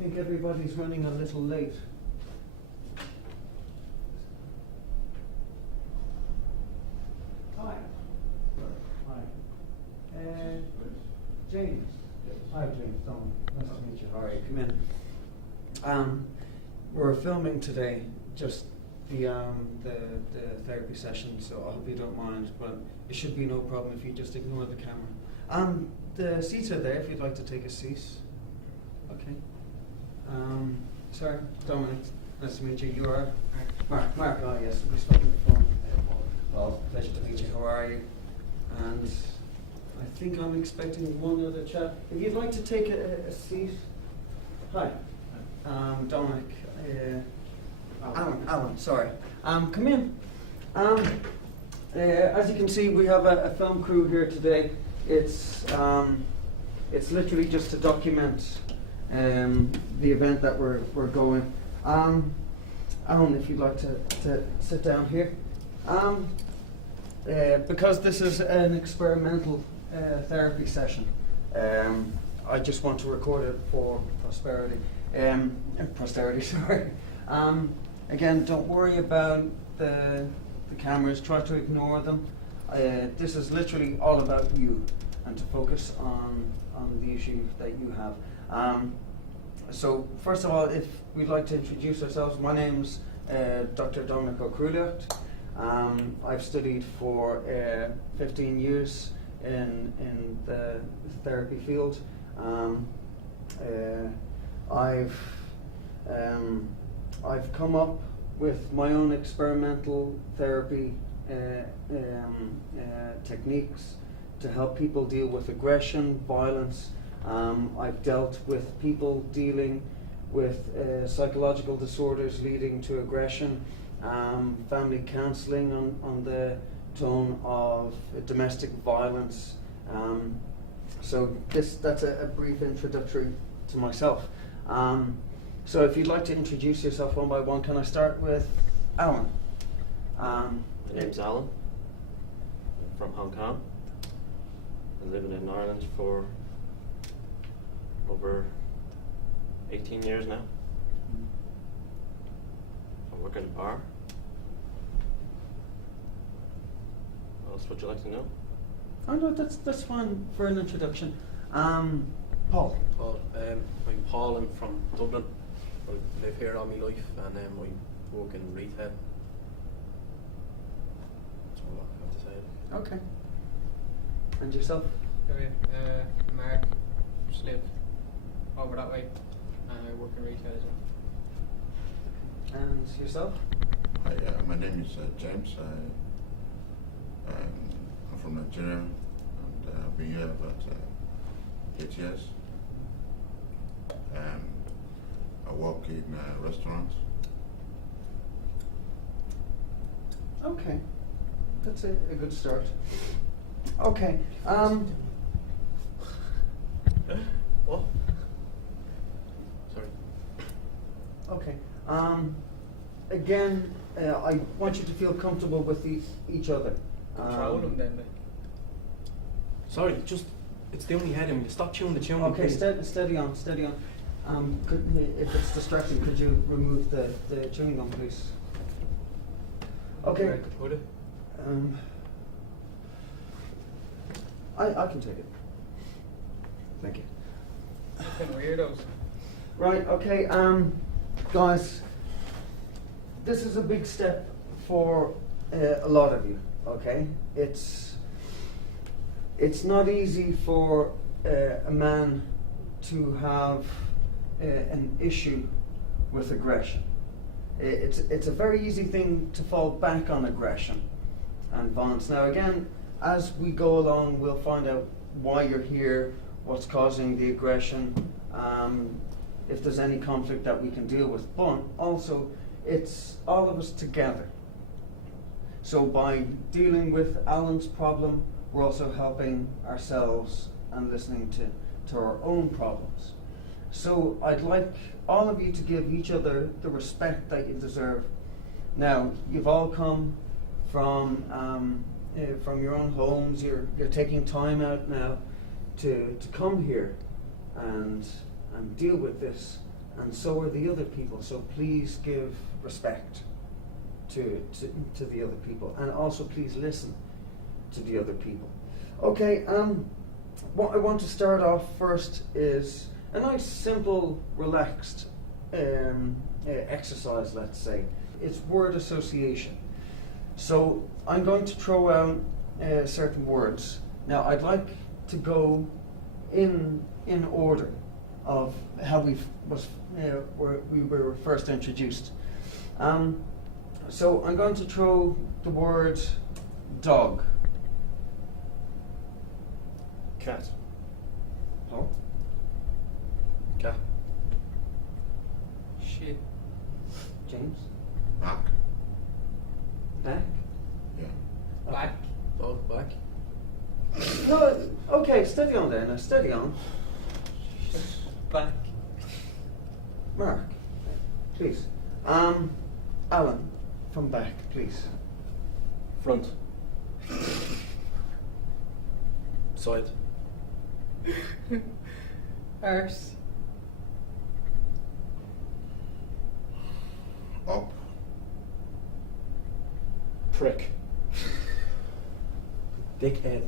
think everybody's running a little late. Hi. Hi. James. Hi, James. Don. Nice to meet you. All right, come in. We're filming today, just the therapy session, so I hope you don't mind, but it should be no problem if you just ignore the camera. The seats are there if you'd like to take a seat. Okay. Sorry, Dominic. Nice to meet you. You are? Mark. Mark. Oh, yes. We spoke on the phone. Well, pleasure to meet you. How are you? And I think I'm expecting one other chap. If you'd like to take a seat. Hi. Dominic. Alan. Sorry. Come in. As you can see, we have a film crew here today. It's literally just to document the event that we're going. Alan, if you'd like to sit down here. Because this is an experimental therapy session, I just want to record it for posterity. Sorry. Again, don't worry about the cameras. Try to ignore them. This is literally all about you, and to focus on the issue that you have. So first of all, if we'd like to introduce ourselves, my name's Dr. Dominic O'Cruliot. I've studied for 15 years in the therapy field. I've come up with my own experimental therapy techniques to help people deal with aggression, violence. I've dealt with people dealing with psychological disorders leading to aggression, family counselling on the tone of domestic violence. So that's a brief introductory to myself. So if you'd like to introduce yourself one by one, can I start with Alan? My name's Alan. I'm from Hong Kong. I'm living in Ireland for over 18 years now. I work at a bar. What else would you like to know? Oh no, that's fine for an introduction. Paul. I'm Paul. I'm from Dublin. I live here all my life, and I work in retail. That's all I have to say. Okay. And yourself? Mark, just live over that way, and I work in retail as well. And yourself? Hi, my name is James. I'm from Nigeria, and I've been here about 8 years. I work in restaurants. Okay, that's a good start. Okay. What? Sorry. Okay. Again, I want you to feel comfortable with each other. Control them then, like. Sorry, it's the only heading. Stop chewing the tune. Okay, please. steady on. If it's distracting, could you remove the chewing gum, please? Okay. Where to put it? I can take it. Thank you. Fucking weirdos. Right, okay, guys, this is a big step for a lot of you, okay? It's not easy for a man to have an issue with aggression. It's a very easy thing to fall back on aggression and violence. Now again, as we go along, we'll find out why you're here, what's causing the aggression, if there's any conflict that we can deal with. But also, it's all of us together. So by dealing with Alan's problem, we're also helping ourselves and listening to our own problems. So I'd like all of you to give each other the respect that you deserve. Now, you've all come from your own homes. You're taking time out now to come here and deal with this and so are the other people. So please give respect to the other people, and also please listen to the other people. Okay, what I want to start off first is a nice, simple, relaxed exercise, let's say. It's word association. So I'm going to throw out certain words. Now I'd like to go in order of how we were first introduced. So I'm going to throw the word dog. Cat. Oh, Cat. Shit. James. Back. Back. Yeah. Back. Dog back. No, okay, steady on there now, steady on. Back. Mark, please. Alan, from back, please. Front. Side. Arse. Up. Prick. Dickhead.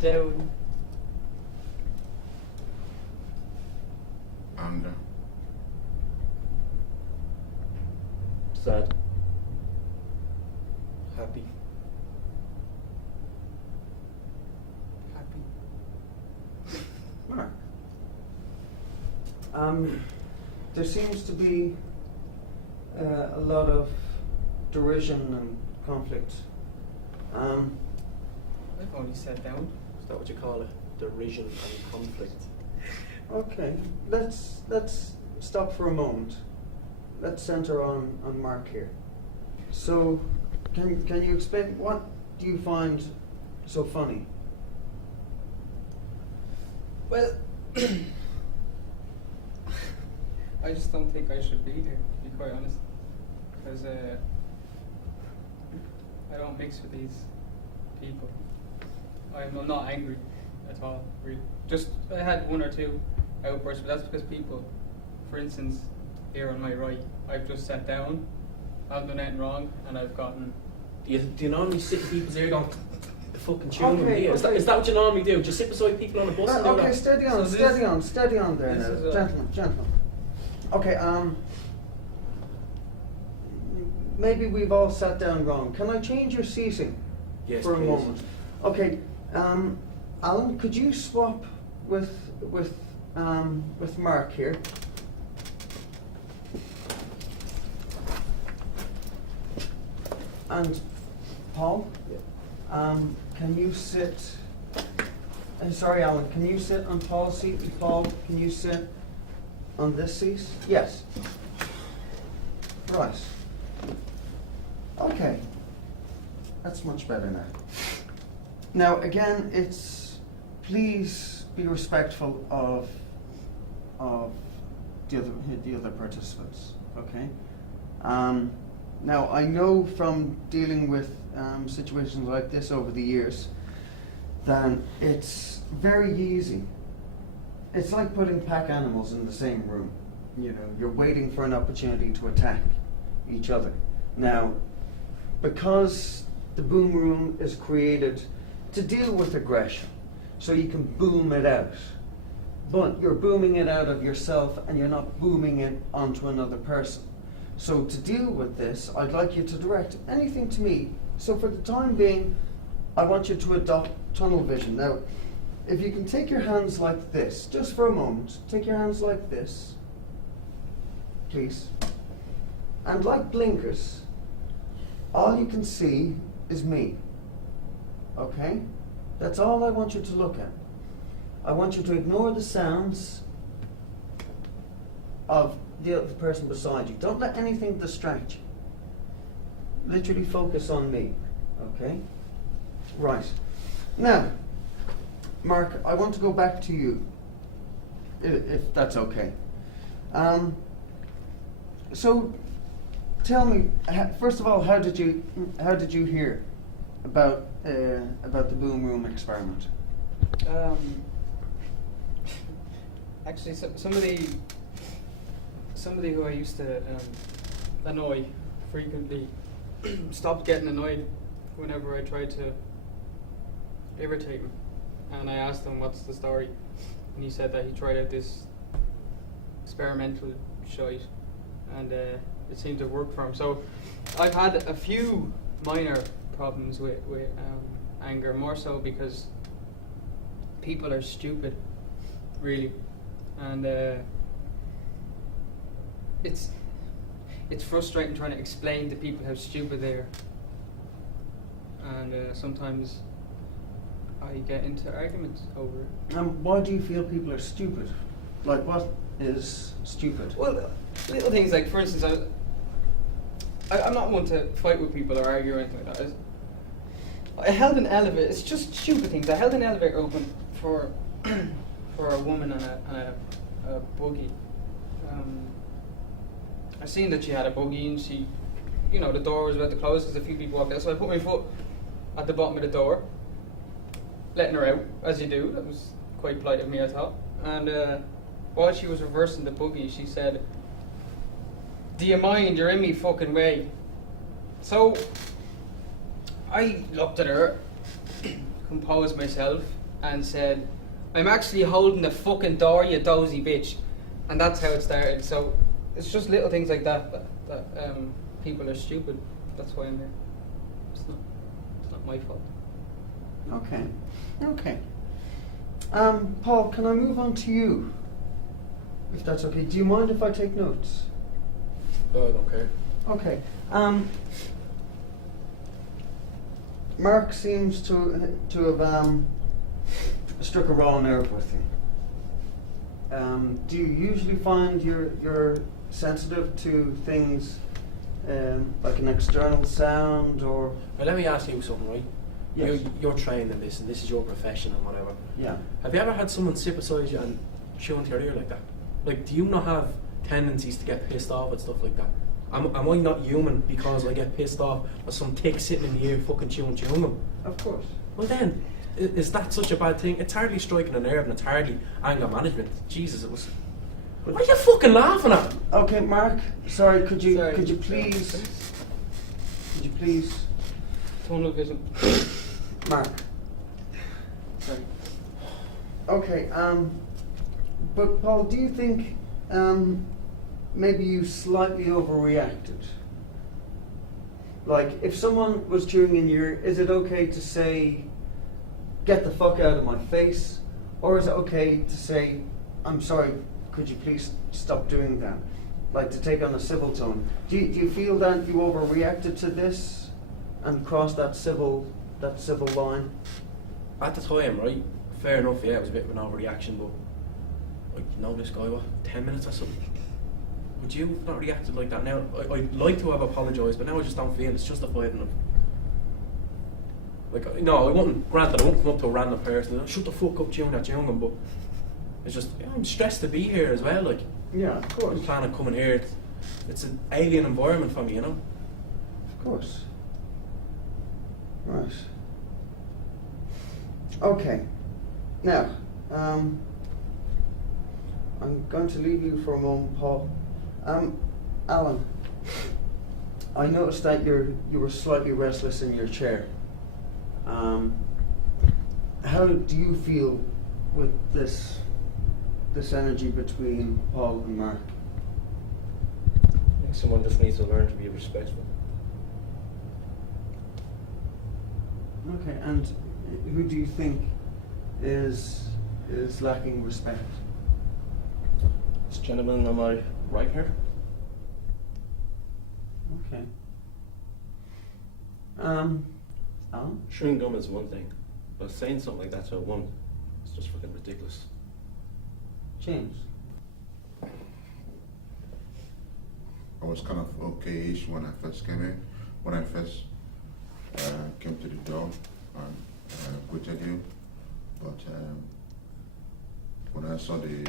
Down. Anger. Sad. Happy. Happy. Mark. There seems to be a lot of derision and conflict. I've only sat down. Is that what you call it? Derision and conflict. Okay, let's stop for a moment. Let's center on Mark here. So, can you explain, what do you find so funny? Well, I just don't think I should be here, to be quite honest. Because I don't mix with these people. I'm not angry at all, really. Just, I had one or two outbursts, but that's because people, for instance, here on my right, I've just sat down, I haven't done anything wrong, and I've gotten... Do you normally sit in people's ear going, the fucking tune Okay, here? Is okay. that what you normally do? Just sit beside people on a bus and do Okay, that? steady on, So this- steady on there this now, is a- gentlemen. Okay, maybe we've all sat down wrong. Can I change your seating Yes, for a please. moment? Okay, Alan, could you swap with Mark here? And Paul, Yeah. can you sit? Sorry, Alan. Can you sit on Paul's seat? And Paul, can you sit on this seat? Yes. Right. Okay. That's much better now. Now, again, please be respectful of the other participants. Okay. Now, I know from dealing with situations like this over the years that it's very easy. It's like putting pack animals in the same room. You know, you're waiting for an opportunity to attack each other. Now, because the boom room is created to deal with aggression, so you can boom it out. But you're booming it out of yourself and you're not booming it onto another person. So to deal with this, I'd like you to direct anything to me. So for the time being, I want you to adopt tunnel vision. Now, if you can take your hands like this, just for a moment, take your hands like this, please. And like blinkers, all you can see is me. Okay? That's all I want you to look at. I want you to ignore the sounds of the other person beside you. Don't let anything distract you. Literally focus on me. Okay? Right. Now, Mark, I want to go back to you, if that's okay. So, tell me, first of all, how did you hear about the boom room experiment? Actually, somebody who I used to annoy frequently stopped getting annoyed whenever I tried to irritate him. And I asked him what's the story, and he said that he tried out this experimental shite, and it seemed to work for him. So I've had a few minor problems with anger, more so because people are stupid, really, and it's frustrating trying to explain to people how stupid they are, and sometimes I get into arguments over it. Why do you feel people are stupid? Like, what is stupid? Well, little things like, for instance, I'm not one to fight with people or argue or anything like that. I held an elevator. It's just stupid things. I held an elevator open for a woman on a buggy. I seen that she had a buggy, and she, the door was about to close because a few people walked out. So I put my foot at the bottom of the door, letting her out, as you do. That was quite polite of me, I thought. And while she was reversing the buggy, she said, "Do you mind? You're in me fucking way." So I looked at her, composed myself, and said, "I'm actually holding the fucking door, you dozy bitch." And that's how it started. So it's just little things like that people are stupid. That's why I'm here. It's not my fault. Okay. Paul, can I move on to you? If that's okay. Do you mind if I take notes? Oh, I don't care. Okay. Mark seems to have struck a raw nerve with you. Do you usually find you're sensitive to things like an external sound or? Well, let me ask you something, right? Yes. You're trained in this, and this is your profession and whatever. Yeah. Have you ever had someone sit beside you and chew into your ear like that? Like, do you not have tendencies to get pissed off at stuff like that? Am I not human because I get pissed off at some tick sitting in the ear fucking chewing gum? Of course. Well then, is that such a bad thing? It's hardly striking a nerve and it's hardly anger management. Jesus, it was... What are you fucking laughing at? Okay, Mark. Sorry. Could you Sorry. please? Could you please? Tunnel vision. Mark. Sorry. Okay, but Paul, do you think maybe you slightly overreacted? Like, if someone was chewing in your ear, is it okay to say, "Get the fuck out of my face"? Or is it okay to say, "I'm sorry, could you please stop doing that"? Like, to take on a civil tone. Do you feel that you overreacted to this and crossed that civil line? At the time, right, fair enough, yeah, it was a bit of an overreaction, but this guy, 10 minutes or something? Would you have not reacted like that now? I'd like to have apologised, but now I just don't feel it's justified enough. Like, no, I wouldn't come up to a random person and shut the fuck up chewing that chewing gum, but it's just, I'm stressed to be here as well, like. Yeah, of course. I'm planning on coming here. It's an alien environment for me, Of course. Right. Okay. Now, I'm going to leave you for a moment, Paul. Alan, I noticed that you were slightly restless in your chair. How do you feel with this energy between Paul and Mark? I think someone just needs to learn to be respectful. Okay, and who do you think is lacking respect? This gentleman on my right here. Okay. Alan? Chewing gum is one thing, but saying something like that to a woman is just fucking ridiculous. James? I was kind of okay-ish when I first came in. When I first came to the door and greeted you, but when I saw the